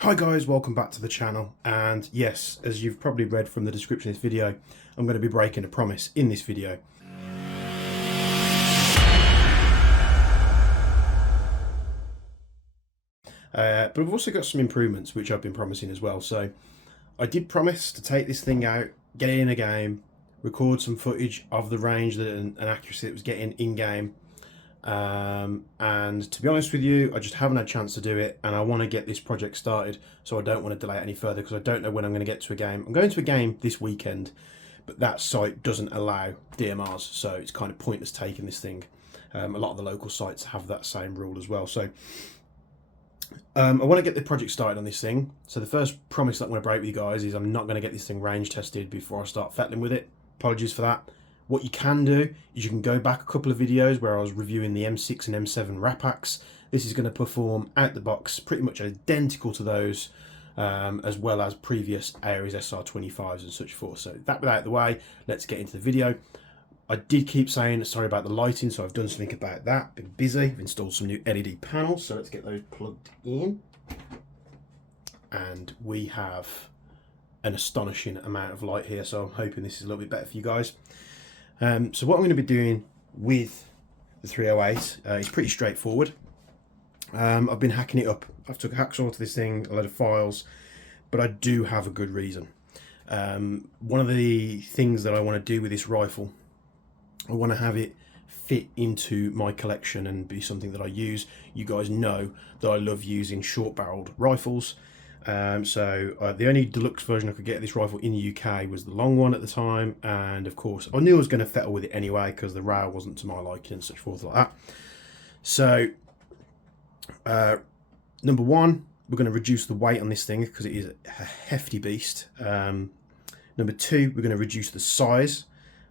Hi guys, welcome back to the channel, and yes, as you've probably read from the description of this video, I'm going to be breaking a promise in this video. But I've also got some improvements which I've been promising as well. So I did promise to take this thing out, get it in a game, record some footage of the range and accuracy it was getting in game. And to be honest with you, I just haven't had a chance to do it, and I want to get this project started, so I don't want to delay it any further because I don't know when I'm going to get to a game. I'm going to a game this weekend, but that site doesn't allow DMRs, so it's kind of pointless taking this thing. A lot of the local sites have that same rule as well. So I want to get the project started on this thing. So the first promise that I'm going to break with you guys is I'm not going to get this thing range tested before I start fettling with it. Apologies for that. What you can do is you can go back a couple of videos where I was reviewing the M6 and M7 wrap packs. This is going to perform out the box pretty much identical to those, as well as previous Aries SR25s and such forth. So that out of the way, let's get into the video. I did keep saying sorry about the lighting, so I've done something about that. Been busy, I've installed some new LED panels, so let's get those plugged in. And we have an astonishing amount of light here, so I'm hoping this is a little bit better for you guys. So what I'm going to be doing with the 308 is pretty straightforward. I've been hacking it up. I've took a hacksaw to this thing, a load of files, but I do have a good reason. One of the things that I want to do with this rifle, I want to have it fit into my collection and be something that I use. You guys know that I love using short-barreled rifles. The only deluxe version I could get of this rifle in the UK was the long one at the time, and of course I knew I was going to fettle with it anyway because the rail wasn't to my liking and such forth like that. So number one, we're going to reduce the weight on this thing because it is a hefty beast. Number two, we're going to reduce the size.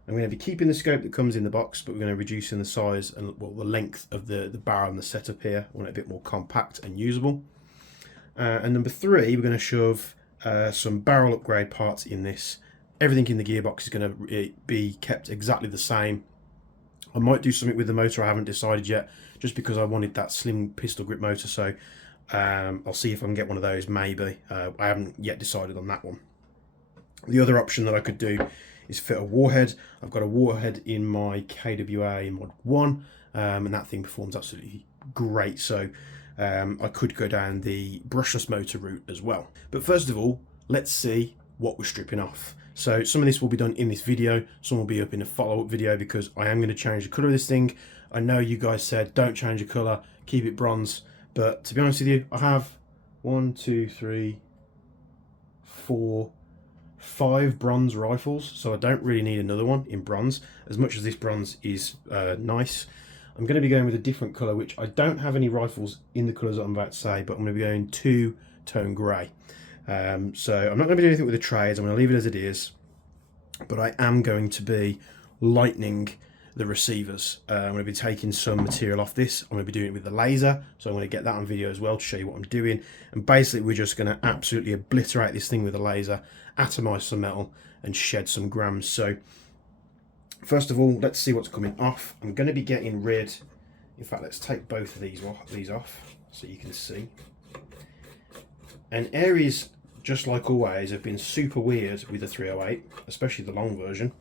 I'm going to be keeping the scope that comes in the box, but we're going to reduce in the size and the length of the barrel and the setup here. I want it a bit more compact and usable. And number three, we're going to shove some barrel upgrade parts in this. Everything in the gearbox is going to be kept exactly the same. I might do something with the motor, I haven't decided yet, just because I wanted that slim pistol grip motor. So I'll see if I can get one of those, maybe. I haven't yet decided on that one. The other option that I could do is fit a warhead. I've got a warhead in my KWA Mod 1, and that thing performs absolutely great. So I could go down the brushless motor route as well. But first of all, let's see what we're stripping off. So some of this will be done in this video, some will be up in a follow-up video because I am going to change the colour of this thing. I know you guys said don't change the colour, keep it bronze, but to be honest with you, I have 5 bronze rifles, so I don't really need another one in bronze. As much as this bronze is nice, I'm going to be going with a different colour, which I don't have any rifles in the colours that I'm about to say, but I'm going to be going two-tone grey. So I'm not going to be doing anything with the trades, I'm going to leave it as it is, but I am going to be lightening the receivers. I'm going to be taking some material off this. I'm going to be doing it with the laser, so I'm going to get that on video as well to show you what I'm doing. And basically we're just going to absolutely obliterate this thing with a laser, atomize some metal and shed some grams. So first of all, let's see what's coming off. I'm going to be getting rid, in fact let's take both of these off so you can see. And Aries, just like always, have been super weird with the 308, especially the long version.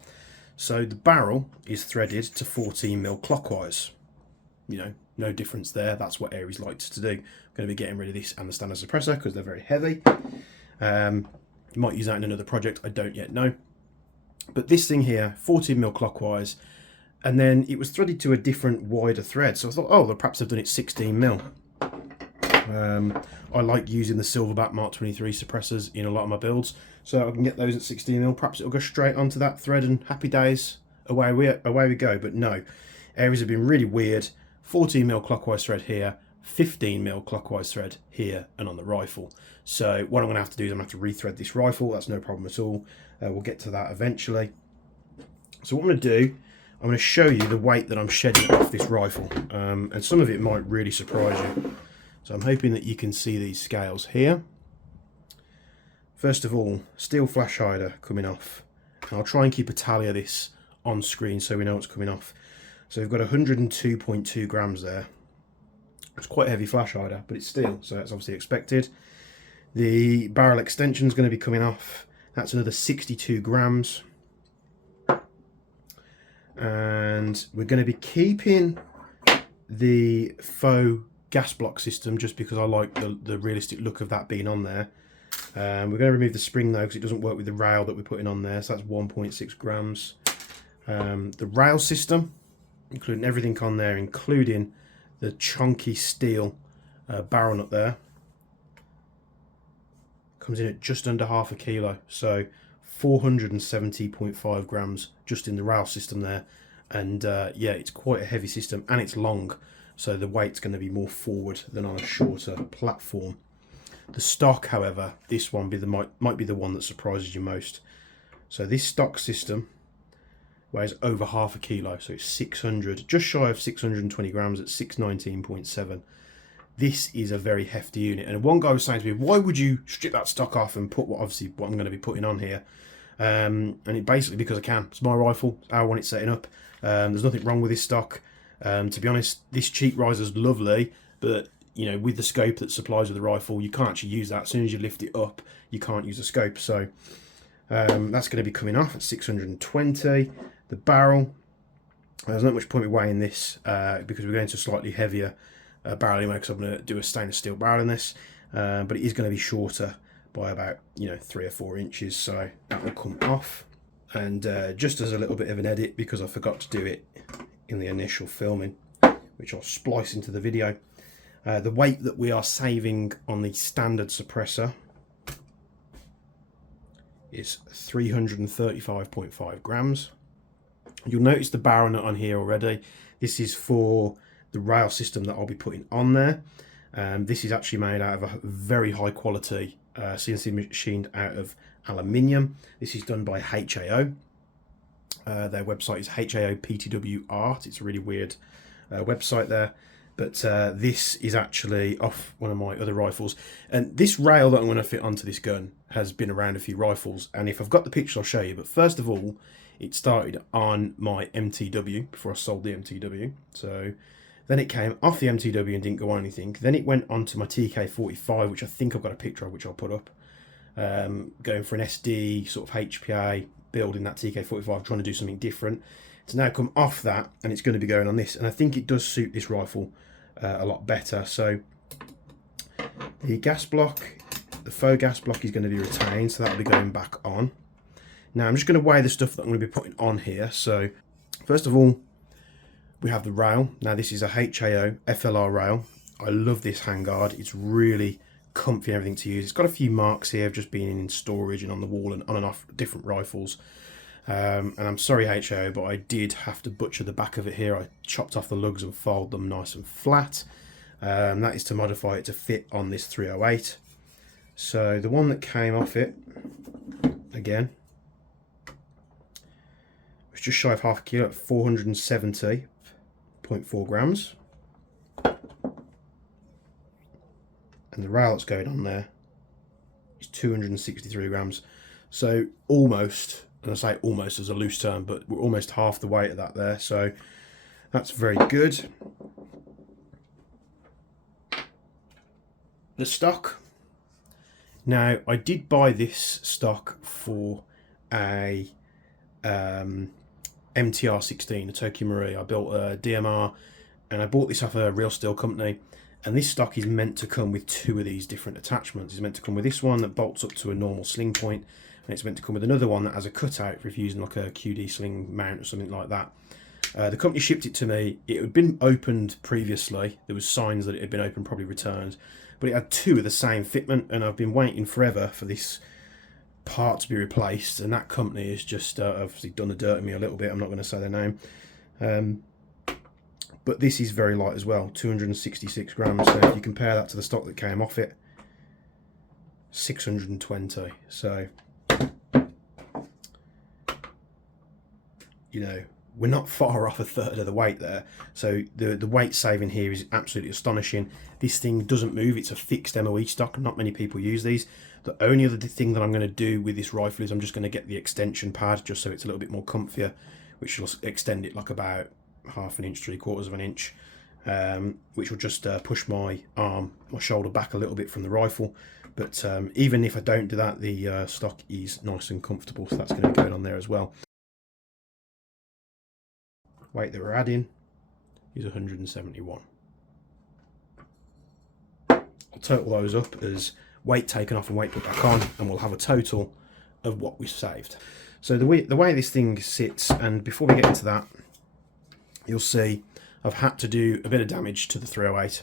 So the barrel is threaded to 14mm clockwise. You know, no difference there. That's what Aries likes to do. I'm going to be getting rid of this and the standard suppressor because they're very heavy. Might use that in another project, I don't yet know. But this thing here, 14mm clockwise, and then it was threaded to a different wider thread. So I thought, oh, perhaps I've done it 16mm. I like using the Silverback Mark 23 suppressors in a lot of my builds, so I can get those at 16mm. Perhaps it'll go straight onto that thread and happy days, away we go. But no, Aries have been really weird. 14mm clockwise thread here, 15mm clockwise thread here and on the rifle. So what I'm going to have to do is I'm going to have to rethread this rifle. That's no problem at all. We'll get to that eventually. So what I'm going to do, I'm going to show you the weight that I'm shedding off this rifle, and some of it might really surprise you. So I'm hoping that you can see these scales here. First of all, steel flash hider coming off. And I'll try and keep a tally of this on screen so we know what's coming off. So we've got 102.2 grams there. It's quite a heavy flash hider, but it's steel, so that's obviously expected. The barrel extension is going to be coming off. That's another 62 grams. And we're going to be keeping the faux gas block system just because I like the realistic look of that being on there. We're going to remove the spring though because it doesn't work with the rail that we're putting on there, so that's 1.6 grams. The rail system, including everything on there, including the chunky steel barrel nut there, comes in at just under half a kilo, so 470.5 grams just in the rail system there. And yeah, it's quite a heavy system and it's long, so the weight's going to be more forward than on a shorter platform. The stock, however, this one might be the one that surprises you most. So this stock system weighs over half a kilo, so it's 600, just shy of 620 grams at 619.7. This is a very hefty unit, and one guy was saying to me, why would you strip that stock off and put what I'm going to be putting on here? And it basically because I can. It's my rifle, it's how I want it setting up. There's nothing wrong with this stock. To be honest, this cheek riser's lovely, but you know, with the scope that supplies with the rifle, you can't actually use that. As soon as you lift it up, you can't use the scope. So that's going to be coming off at 620. The barrel, there's not much point in weighing this because we're going to a slightly heavier barrel anyway, because I'm going to do a stainless steel barrel in this, but it is going to be shorter by about 3 or 4 inches, so that will come off. And just as a little bit of an edit, because I forgot to do it in the initial filming, which I'll splice into the video, the weight that we are saving on the standard suppressor is 335.5 grams. You'll notice the barrel nut on here already. This is for the rail system that I'll be putting on there. This is actually made out of a very high quality CNC machined out of aluminium. This is done by HAO. Their website is HAO Art. It's a really weird website there. But this is actually off one of my other rifles. And this rail that I'm going to fit onto this gun has been around a few rifles. And if I've got the picture, I'll show you. But first of all, it started on my MTW before I sold the MTW. So then it came off the MTW and didn't go on anything. Then it went on to my TK45, which I think I've got a picture of, which I'll put up. Going for an SD sort of HPA build in that TK45, trying to do something different. It's now come off that and it's going to be going on this. And I think it does suit this rifle a lot better. So the gas block, the faux gas block is going to be retained, so that'll be going back on. Now I'm just going to weigh the stuff that I'm going to be putting on here. So first of all, we have the rail. Now this is a HAO FLR rail. I love this handguard. It's really comfy and everything to use. It's got a few marks here of just being in storage and on the wall and on and off different rifles. And I'm sorry HAO, but I did have to butcher the back of it here. I chopped off the lugs and filed them nice and flat. That is to modify it to fit on this 308. So the one that came off it, again, was just shy of half a kilo at 470.4 grams. And the rail that's going on there is 263 grams. So almost, and I say almost as a loose term, but we're almost half the weight of that there. So that's very good. The stock. Now I did buy this stock for a MTR 16, a Tokyo Marui. I built a DMR and I bought this off a real steel company. And this stock is meant to come with 2 of these different attachments. It's meant to come with this one that bolts up to a normal sling point, and it's meant to come with another one that has a cutout for if you're using like a QD sling mount or something like that. The company shipped it to me. It had been opened previously. There was signs that it had been opened, probably returned, but it had 2 of the same fitment, and I've been waiting forever for this part to be replaced. And that company has just obviously done the dirt on me a little bit. I'm not going to say their name. But this is very light as well, 266 grams. So if you compare that to the stock that came off it, 620. So, you know, we're not far off a third of the weight there. So the weight saving here is absolutely astonishing. This thing doesn't move. It's a fixed MOE stock. Not many people use these. The only other thing that I'm going to do with this rifle is I'm just going to get the extension pad just so it's a little bit more comfier, which will extend it like about half an inch, 3/4 of an inch, which will just push my arm, my shoulder back a little bit from the rifle, But even if I don't do that, the stock is nice and comfortable, so that's going to be going on there as well. Weight that we're adding is 171. I'll total those up as weight taken off and weight put back on, and we'll have a total of what we saved. So the way this thing sits, and before we get into that, you'll see I've had to do a bit of damage to the 308.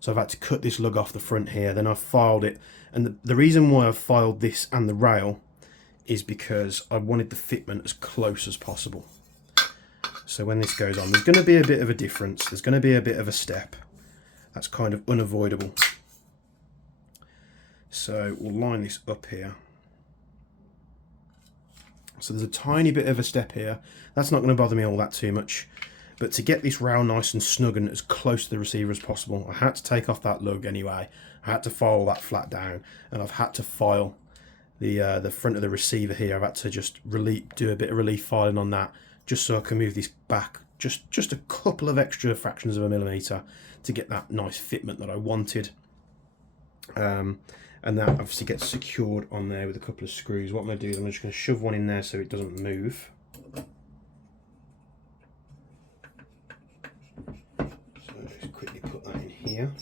So I've had to cut this lug off the front here, then I've filed it. And the reason why I've filed this and the rail is because I wanted the fitment as close as possible. So when this goes on, there's going to be a bit of a difference. There's going to be a bit of a step. That's kind of unavoidable. So we'll line this up here. So there's a tiny bit of a step here. That's not going to bother me all that too much. But to get this rail nice and snug and as close to the receiver as possible, I had to take off that lug anyway. I had to file that flat down, and I've had to file the front of the receiver here. I've had to just do a bit of relief filing on that, just so I can move this back just a couple of extra fractions of a millimetre to get that nice fitment that I wanted. And that obviously gets secured on there with a couple of screws. What I'm going to do is I'm just going to shove one in there so it doesn't move. Just quickly put that in here.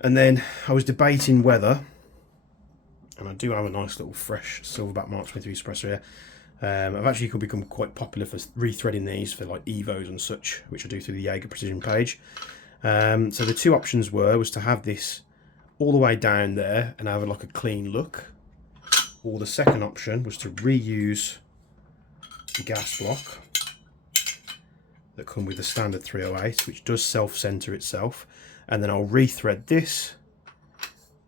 And then I was debating whether, and I do have a nice little fresh Silverback Mark 23 suppressor here. I've actually could become quite popular for rethreading these for like Evos and such, which I do through the Jaeger Precision page. So the two options was to have this all the way down there and have like a clean look, or the second option was to reuse the gas block that come with the standard 308, which does self-center itself, and then I'll rethread this.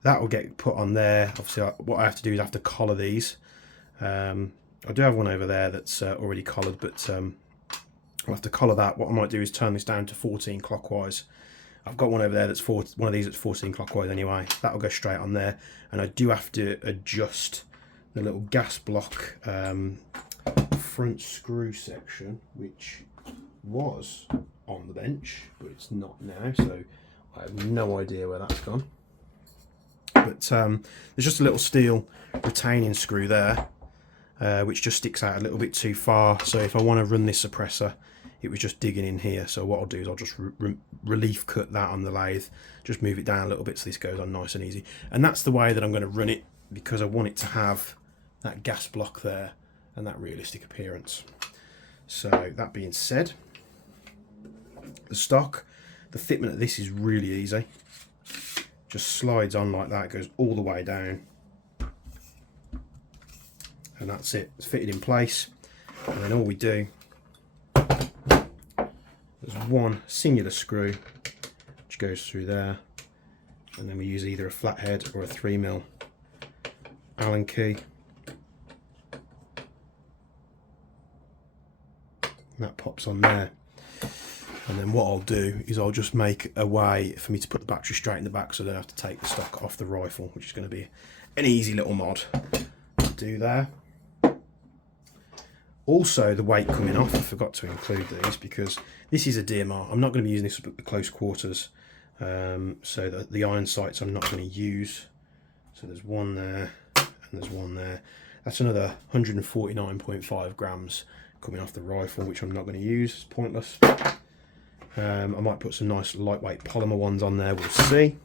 That will get put on there. Obviously what I have to do is I have to collar these. I do have one over there that's already collared, but I'll have to collar that. What I might do is turn this down to 14 clockwise. I've got one over there that's one of these that's 14 clockwise anyway. That'll go straight on there, and I do have to adjust the little gas block front screw section, which was on the bench, but it's not now, so I have no idea where that's gone. But there's just a little steel retaining screw there, which just sticks out a little bit too far. So if I want to run this suppressor, it was just digging in here. So what I'll do is I'll just relief cut that on the lathe, just move it down a little bit so this goes on nice and easy. And that's the way that I'm going to run it, because I want it to have that gas block there and that realistic appearance. So that being said, the stock, the fitment of this is really easy. Just slides on like that, goes all the way down, and that's it. It's fitted in place, and then all we do, there's one singular screw which goes through there, and then we use either a flathead or a 3mm Allen key. And that pops on there. And then what I'll do is I'll just make a way for me to put the battery straight in the back, so I don't have to take the stock off the rifle, which is going to be an easy little mod to do there. Also, the weight coming off, I forgot to include these because this is a DMR. I'm not going to be using this at the close quarters, so the iron sights I'm not going to use. So there's one there and there's one there. That's another 149.5 grams coming off the rifle, which I'm not going to use. It's pointless. I might put some nice lightweight polymer ones on there, we'll see.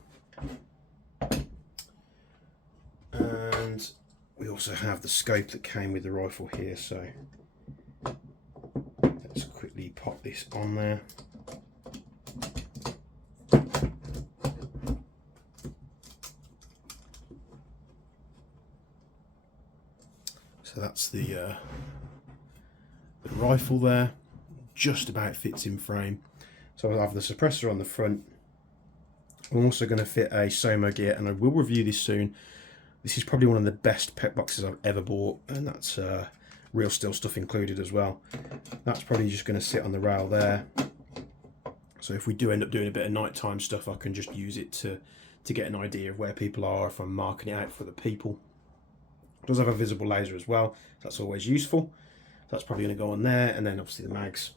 And we also have the scope that came with the rifle here, so let's quickly pop this on there. So that's the rifle there, just about fits in frame. So I'll have the suppressor on the front. I'm also going to fit a Somo gear, and I will review this soon. This is probably one of the best pet boxes I've ever bought, and that's real steel stuff included as well. That's probably just going to sit on the rail there. So if we do end up doing a bit of nighttime stuff, I can just use it to get an idea of where people are if I'm marking it out for the people. It does have a visible laser as well, so that's always useful. So that's probably going to go on there, and then obviously the mags.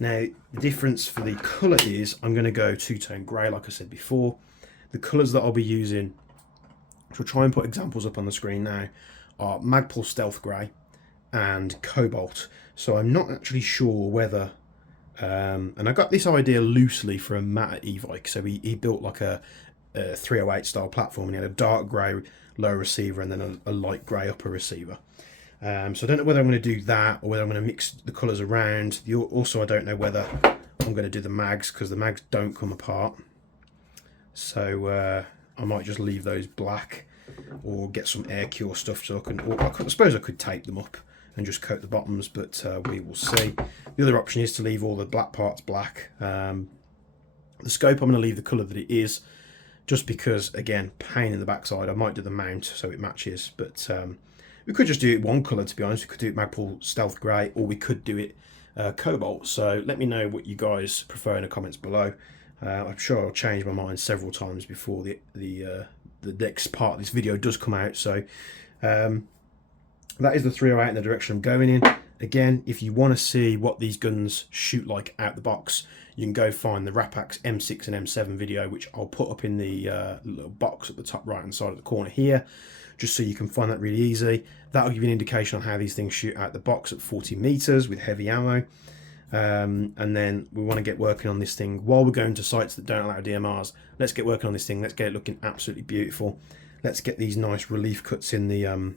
Now, the difference for the colour is I'm going to go two-tone grey, like I said before. The colours that I'll be using, which we'll try and put examples up on the screen now, are Magpul Stealth Grey and Cobalt. So I'm not actually sure whether, and I got this idea loosely from Matt at Evike. So he built like a 308 style platform, and he had a dark grey lower receiver and then a light grey upper receiver. So I don't know whether I'm going to do that or whether I'm going to mix the colours around. Also, I don't know whether I'm going to do the mags, because the mags don't come apart. So I might just leave those black, or get some air cure stuff so I suppose I could tape them up and just coat the bottoms, but we will see. The other option is to leave all the black parts black. The scope, I'm going to leave the colour that it is, just because, again, pain in the backside. I might do the mount so it matches, but we could just do it one colour, to be honest. We could do it Magpul Stealth Grey, or we could do it Cobalt. So let me know what you guys prefer in the comments below. I'm sure I'll change my mind several times before the next part of this video does come out. So that is the 308 in the direction I'm going in. Again, if you want to see what these guns shoot like out the box, you can go find the Rapax M6 and M7 video, which I'll put up in the little box at the top right hand side of the corner here, just so you can find that really easy. That'll give you an indication on how these things shoot out the box at 40 meters with heavy ammo. And then we want to get working on this thing while we're going to sites that don't allow DMRs. Let's get working on this thing. Let's get it looking absolutely beautiful. Let's get these nice relief cuts in the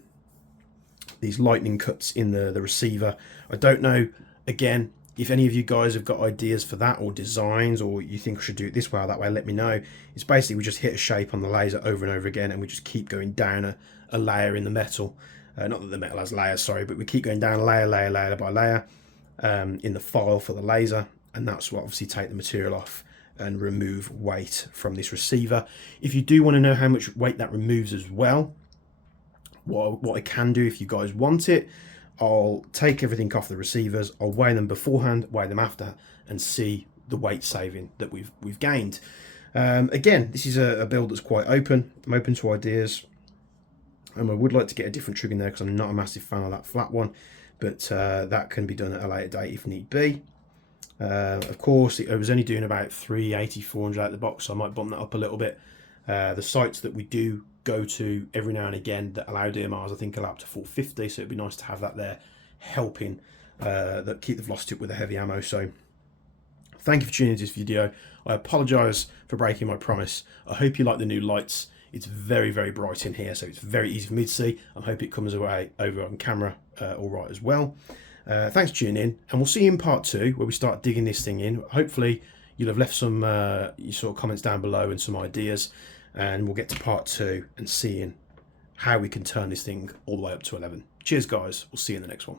these lightning cuts in the receiver. I don't know, again, if any of you guys have got ideas for that, or designs, or you think I should do it this way or that way, let me know. It's basically we just hit a shape on the laser over and over again, and we just keep going down a layer in the metal. Not that the metal has layers, sorry, but we keep going down layer by layer in the file for the laser, and that's what obviously take the material off and remove weight from this receiver. If you do want to know how much weight that removes as well, what I can do, if you guys want it, I'll take everything off the receivers, I'll weigh them beforehand, weigh them after, and see the weight saving that we've gained. Again, this is a build that's quite open. I'm open to ideas, and I would like to get a different trigger in there, because I'm not a massive fan of that flat one, but that can be done at a later date if need be. Of course, I was only doing about 380, 400 out of the box, so I might bump that up a little bit. The sites that we do go to every now and again that allow DMRs, I think, allow up to 450, so it'd be nice to have that there helping that keep the velocity up with the heavy ammo. So thank you for tuning into this video. I apologise for breaking my promise. I hope you like the new lights. It's very, very bright in here, so it's very easy for me to see. I hope it comes away over on camera all right as well. Thanks for tuning in, and we'll see you in part 2, where we start digging this thing in. Hopefully you'll have left some your sort of comments down below and some ideas, and we'll get to part 2 and seeing how we can turn this thing all the way up to 11. Cheers guys, we'll see you in the next one.